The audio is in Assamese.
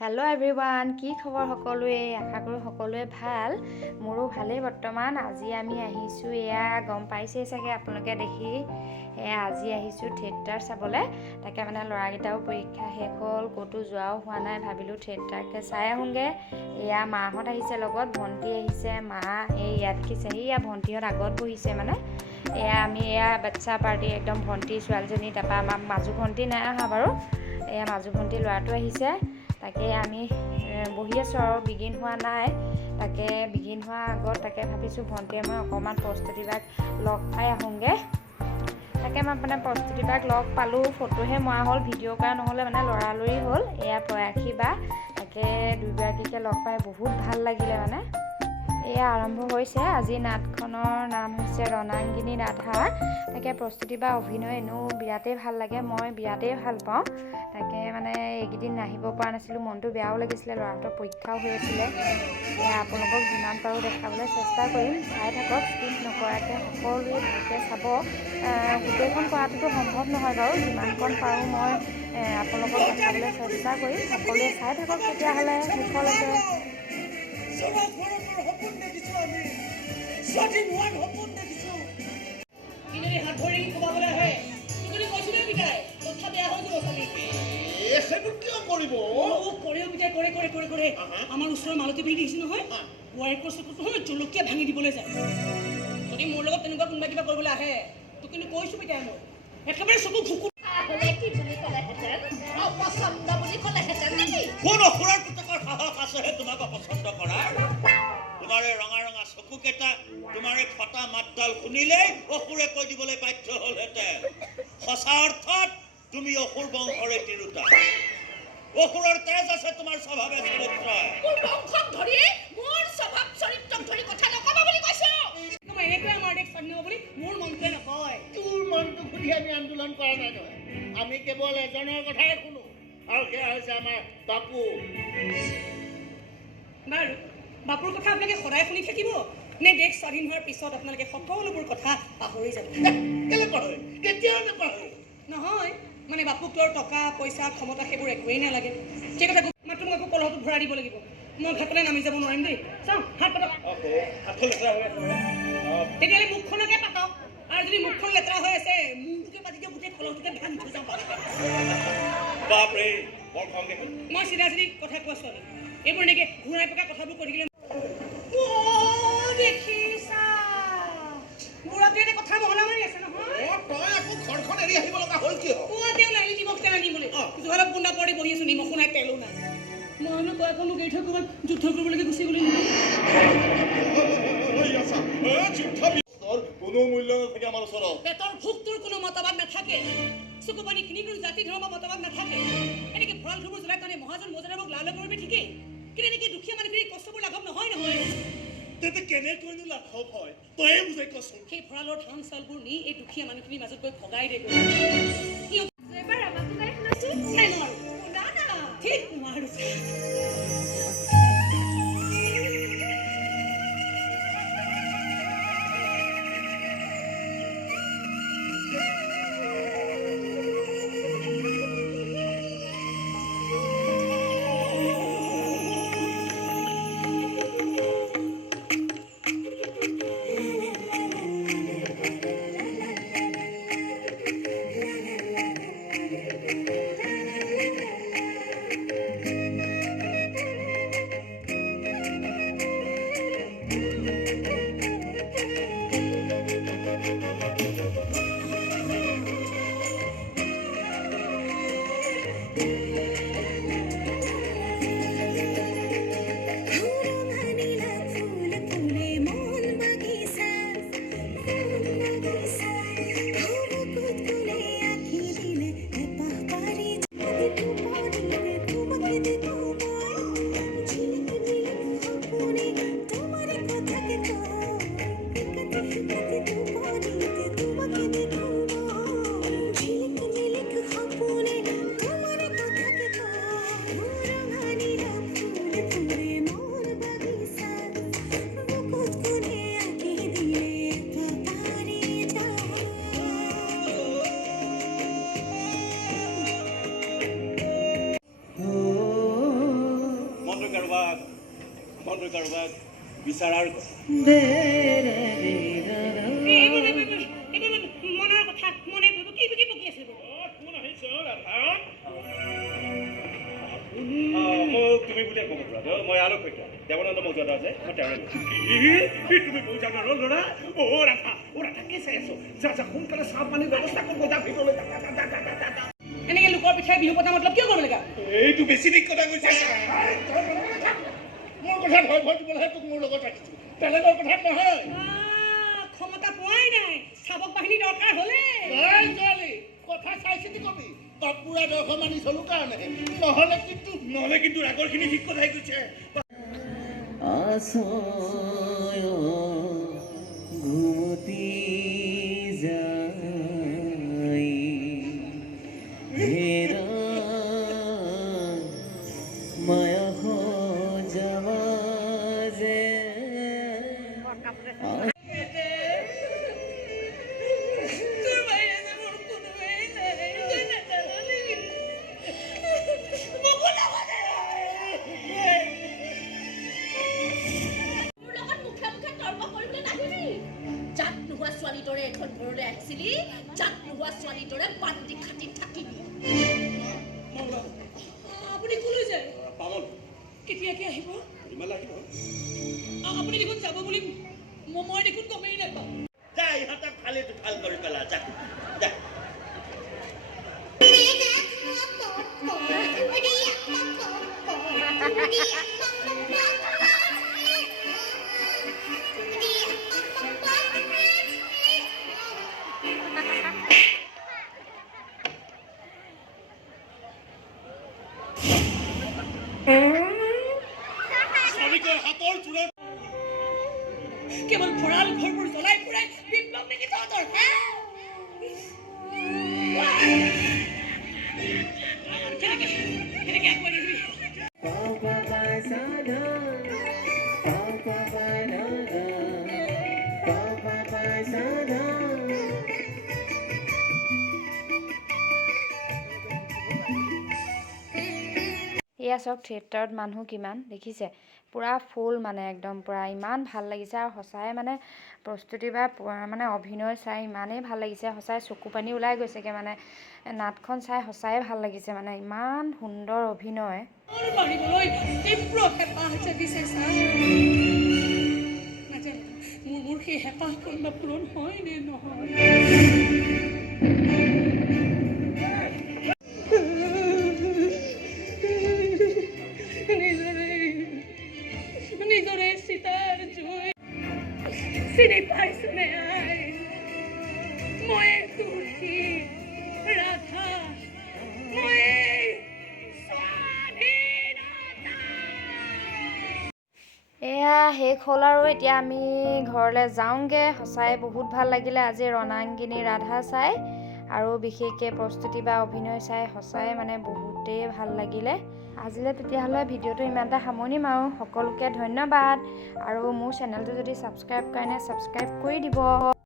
हेलो एवरीवन की खबर सकलोए आशा करूँ सकलोए ভাল मोरो भाले बर्तमान আজি আমি আহিছো এয়া গম পাইছে চাগে আপোনালোকে দেখি আজি আহিছো থিয়েটাৰ চাবলে তাকে মানে লৰাগিটাও পৰীক্ষা শেষ হ'ল কতো যোৱাও হোৱা নাই ভাবিলো থিয়েটাৰকে চাই আহোঁগে এয়া মাহত আহিছে লগত ভন্টি আহিছে মা এই ইয়াত কিছেহি ইয়া ভন্টিহত আগত বহিছে মানে এয়া আমি এয়া বাচ্চা পাৰ্টি একদম ভন্টি ছোৱালীজনী তাপা আমাৰ মাজু ভন্টি নাই আহা বাৰু এয়া মাজু ভন্টি লৰাটো আহিছে তাকে আমি বহি আছো আৰু বিগিন হোৱা নাই তাকে বিগিন হোৱা আগত তাকে ভাবিছো ভন্টিয়ে মই অকমান প্ৰস্তুতিবাক লগ পাই আহোঁগে তাকে মই মানে প্ৰস্তুতিবাক লগ পালো ফটোহে মৰা হ'ল ভিডিঅ' কৰা নহ'লে মানে লৰালৰি হ'ল এয়া প্ৰয়াসী বা তাকে দুইগৰাকীকে লগ পাই বহুত ভাল লাগিলে মানে এয়া আৰম্ভ হৈছে আজি নাটখনৰ নাম হৈছে ronanginiradha তাকে প্ৰস্তুতি বা অভিনয় এনো বিৰাটেই ভাল লাগে মই বিৰাটেই ভাল পাওঁ তাকে মানে এইকেইদিন আহিব পৰা নাছিলোঁ মনটো বেয়াও লাগিছিলে ল'ৰাহঁতৰ পৰীক্ষাও হৈ আছিলে আপোনালোকক যিমান পাৰোঁ দেখাবলৈ চেষ্টা কৰিম চাই থাকক স্কিপ নকৰাকৈ সকলোৱে ভালকৈ চাব গোটেইখন কৰাটোতো সম্ভৱ নহয় বাৰু যিমানকণ পাৰোঁ মই আপোনালোকক দেখাবলৈ চেষ্টা কৰিম সকলোৱে চাই থাকক তেতিয়াহ'লে শেষলৈকে আমাৰ ওচৰৰ মালতী ভাই দেখিছে নহয় ৱাইকৰ চকুটো জলকীয়া ভাঙি দিবলৈ যায় যদি মোৰ লগত তেনেকুৱা কোনোবা কিবা কৰিবলৈ আহে তো কিন্তু কৈছো পিতাই মই একেবাৰে চকু ঘুকু কি বুলি ক'লেহেঁতেন অপচন্দ বুলি ক'লেহেঁতেন নেকি কোন অসুৰৰ পুতকৰ সাহস আছেহে তোমাক অপচন্দ কৰাৰ তোমাৰ ৰঙা ৰঙা চকুকেইটা তোমাৰ ফটা মাতডাল শুনিলেই অসুৰে কৈ দিবলৈ বাধ্য হ'লহেঁতেন সঁচা অৰ্থত তুমি অসুৰ বংশৰে তিৰোতা অসুৰৰ তেজ আছে তোমাৰ স্বভাৱে চৰিত্ৰ মোৰ বংশক ধৰি মোৰ স্বভাৱ চৰিত্ৰক ধৰি কথা নকবা বুলি কৈছো মই এনেকৈ আমাৰ দেশ স্বাধীন হ'ব বুলি মোৰ মনটোৱে নকয় তোৰ মনটো সুধি আমি আন্দোলন কৰা নাই নহয় আমি কেৱল এজনৰ কথাই শুনো আৰু সেয়া হৈছে আমাৰ বাপু বাৰু বাপুৰ কথা আপোনালোকে সদায় শুনি থাকিব নে দেশ স্বাধীন হোৱাৰ পিছত আপোনালোকে সকলোবোৰ কথা পাহৰি যাব কেলে পাহৰি কেতিয়াও নাপাহৰি নহয় মানে বাপুক তোৰ টকা পইচা ক্ষমতা সেইবোৰ একোৱেই নালাগে সেই কথা মাত্ৰ মই আকৌ কলহটো ভৰাই দিব লাগিব মই ঘাটলৈ নামি যাব নোৱাৰিম দেই চাওঁ হাত পাতক তেতিয়াহ'লে মুখখনকে পাতক আৰু যদি মুখখন লেতেৰা হৈ আছে মূৰটোকে পাতি দিয়ক গোটেই কলহটোকে ভাঙি থৈ যাওঁ বাপৰে বৰ খং দেখোন মই চিধা চিধি কথা কৈছো আমি এইবোৰ এনেকৈ ঘূৰাই পকা কথাবোৰ কৈ থাকিলে দেখিছা বুঢ়াটোৱে এতিয়া কথা বহলা মাৰি আছে নহয় তই আকৌ ঘৰখন এৰি আহিব লগা হ'ল কিয় তেওঁ নাহিলে নিমখ তেল আনিবলৈ জোহালত বুন্দা পৰি বহি আছো নিমখো নাই তেলো নাই মইনো কয় এখন মোক এৰি থৈ ক'ৰবাত যুদ্ধ কৰিবলৈকে গুচি গ'লি কোনো মূল্য নাথাকে আমাৰ ওচৰত পেটৰ ভোকটোৰ কোনো মতবাদ নাথাকে চকু পানী খিনি কোনো জাতি ধৰ্ম মতবাদ নাথাকে এনেকৈ ভঁৰাল ঘৰবোৰ জ্বলাই কাৰণে মহাজন মজাদাৰক লাল কৰিবি ঠিকেই কিন্তু এনেকৈ দুখীয়া মানুহখিনিৰ কষ্টবোৰ লাঘৱ নহয় তেন্তে কেনেকৈনো লাঘৱ হয় তয়ে বুজাই কচোন সেই ভঁৰালৰ ধান চাউলবোৰ নি এই দুখীয়া মানুহখিনিৰ মাজত গৈ ভগাই দে এবাৰ আমাকো গাই শুনাচোন নোৱাৰো শুনা না ঠিক নোৱাৰো কাৰোবাক বিচাৰাৰ কথা মনৰ কথা মনে কি বকি আছে কোন আহিছ মোক তুমি গোটেই ক'ব পৰা মই আলোক সৈতে দেৱানন্দ মৌজাদাৰ যে মই তেওঁৰে তুমি মৌজাদাৰৰ ল'ৰা ৰাধা কি চাই আছো যা সোনকালে চাহ পানী ব্যৱস্থা কৰিব যা ভিতৰলৈ এনেকে লোকৰ পিঠাই বিহু পতা মতলব কিয় কৰিব লাগে এইটো বেছি ঠিক কথা কৈছে মোৰ কথাত ভয় দিবলৈহে তোক মোৰ লগত ৰাখিছো বেলেগৰ কথাত নহয় ক্ষমতা পোৱাই নাই চাবক বাহিনী দৰকাৰ হ'লে কথা চাই চিতি কবি পুৰা দৰ্শ মানি চলো কাৰণে নহ'লে কিন্তু আগৰখিনি ঠিক কথাই কৈছে ঘুমতি যাই হেৰা মায়া হো যাওয়া যে ছোৱালীৰ দৰে এখন ঘৰলৈ আহিছিলি জাত নোহোৱা ছোৱালীৰ দৰে বান্দি খাটি থাকিবি আপুনি কলৈ যায় পামল কেতিয়াকে আহিব ইমান লাগিব আপুনি দেখোন যাব বুলি মই দেখোন গমেই নাপাওঁ যা ইহঁতক খালি ভাল কৰি পেলা যা হাতৰ চূড়ত কেৱল ভঁৰাল ঘৰবোৰ জ্বলাই ফুৰাই বিপ্লৱ নেকি তহঁতৰ কেনেকে আগুৱাই নিবি এয়া চাওক থিয়েটাৰত মানুহ কিমান দেখিছে পুৰা ফুল মানে একদম পুৰা ইমান ভাল লাগিছে আৰু সঁচাই মানে প্ৰস্তুতি বা মানে অভিনয় চাই ইমানেই ভাল লাগিছে সঁচাই চকু পানী ওলাই গৈছেগৈ মানে নাটখন চাই সঁচাই ভাল লাগিছে মানে ইমান সুন্দৰ অভিনয় মাৰিবলৈ তীব্ৰ হেঁপাহ জাগিছে ছাৰ নাজানো মোৰ সেই হেঁপাহ কোনোবা পূৰণ হয় নে নহয় নিজৰে চিতাৰ জুই চিনি পাইছোনে আই মই তুলসী ৰাধা মই এয়া শেষ হ'ল আৰু এতিয়া আমি ঘৰলৈ যাওঁগৈ সঁচাই বহুত ভাল লাগিলে আজি ৰণাংগিনীৰাধা চাই আৰু বিশেষকৈ প্ৰস্তুতি বা অভিনয় চাই সঁচাই মানে বহুতেই ভাল লাগিলে আজিলৈ তেতিয়াহ'লে ভিডিঅ'টো ইমানটা সামৰণি মাৰোঁ সকলোকে ধন্যবাদ আৰু মোৰ চেনেলটো যদি ছাবস্ক্ৰাইব কৰা নাই ছাবস্ক্ৰাইব কৰি দিব